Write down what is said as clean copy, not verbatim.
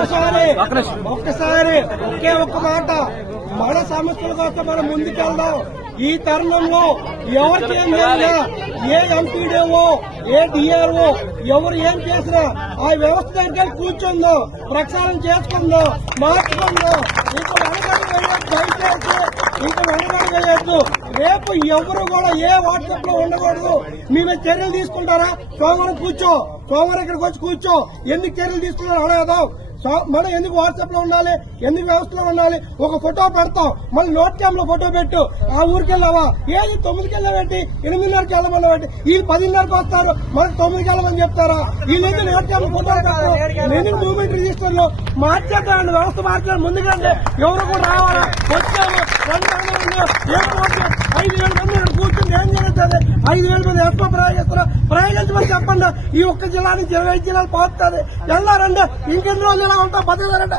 ఒక్కసారి ఒకే ఒక్క మాట, మన సమస్యల కోసం మనం ముందుకెళ్దాం. ఈ తరుణంలో ఎవరికి ఏం చేసినా, ఏ ఎంపీడీఓ ఏ డిఆర్ఓ ఎవరు ఏం చేసినా ఆ వ్యవస్థ దగ్గర కూర్చుందో, ప్రక్షాళన చేసుకుందో, మార్చుకుందో. ఇంకా వెనకడుగు వేయద్దు, దయచేసి ఇంకా వెనకడుగు వేయద్దు. రేపు ఎవరు కూడా ఏ వాట్సాప్ లో ఉండకూడదు. మేము చర్యలు తీసుకుంటారా? సోమవారం కూర్చో, సోమవారం ఇక్కడికి వచ్చి కూర్చో. ఎందుకు చర్యలు తీసుకున్నారో అడగదాం. మనం ఎందుకు వాట్సాప్ లో ఉండాలి, ఎందుకు వ్యవస్థలో ఉండాలి? ఒక ఫోటో పెడతాం, మళ్ళీ నోట్ క్యామ్ లో ఫోటో పెట్టు. ఆ ఊరికి వెళ్ళావా? ఏది 9కి వెళ్ళావేంటి, 8:30కి వెళ్ళమన్నావేంటి? వీళ్ళు 10:30కి వస్తారు, మనకు 9కి వెళ్ళమని చెప్తారా? వీళ్ళు నోట్ క్యామ్ లో ఫోటో పెట్టారు. నేను మూవ్మెంట్ రిజిస్టర్ లో మార్చేద్దామండి, వ్యవస్థ మార్చాలి. ముందుకంటే ఎవరు కూడా రావాలా? వచ్చాము 5,000 మంది కూర్చుని ఏం జరుగుతుంది? 5,000 మంది ఎక్కువ ప్రయోగిస్తున్నారు. ప్రయోగించమని చెప్పండి. ఈ ఒక్క జిల్లా నుంచి 25 జిల్లాలు పోతుంది. వెళ్ళారండి, ఇంకెన్ని రోజులు ఇలా ఉంటాం? బతకదారంటే